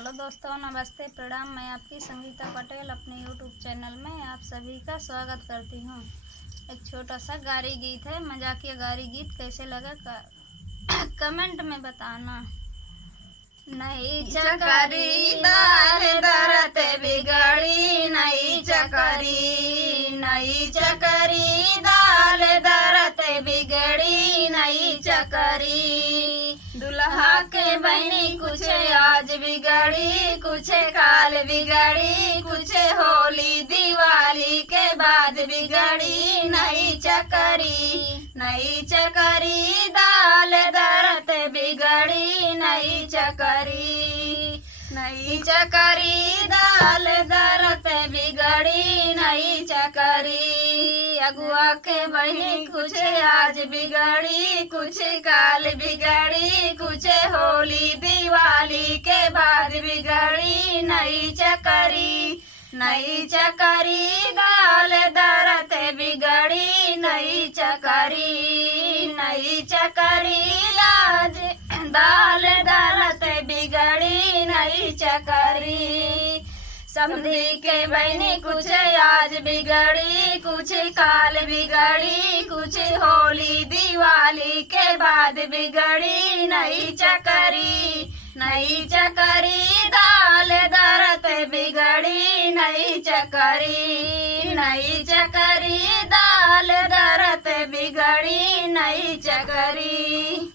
Hello दोस्तों, नमस्ते, प्रणाम। मैं आपकी संगीता पटेल अपने यूट्यूब चैनल में आप सभी का स्वागत करती हूँ। एक छोटा सा गारी गीत है, मजाकिया गारी गीत। कैसे लगा कमेंट में बताना। नहीं चकरी दाल दरत बिगड़ी, नहीं चकरी, नहीं चकरी दाल दरत बिगड़ी, नहीं चकरी। दुल्हा के बहनी कुछ आज बिगड़ी, कुछ काल बिगड़ी, कुछ होली दिवाली के बाद बिगड़ी, नहीं चकरी, नहीं चकरी दाल दरत बिगड़ी, नहीं चकरी, नहीं चकरी दाल दरत बिगड़ी, नहीं चकरी। अगुआ के बहनी कुछ आज बिगड़ी, कुछ काल बिगड़ी, कुछ होली दिवाली के बाद बिगड़ी, नहीं चकरी, नहीं चकरी दाल दरत बिगड़ी, नहीं चकरी, नहीं चकरी लाज दाल दरत बिगड़ी, नहीं चकरी। समधी के बहनी कुछ आज बिगड़ी, कुछ काल बिगड़ी, कुछ होली दिवाली के बाद बिगड़ी, नहीं चकरी, नहीं चकरी दाल दरत बिगड़ी, नहीं चकरी, नहीं चकरी दाल दरत बिगड़ी, नहीं चकरी।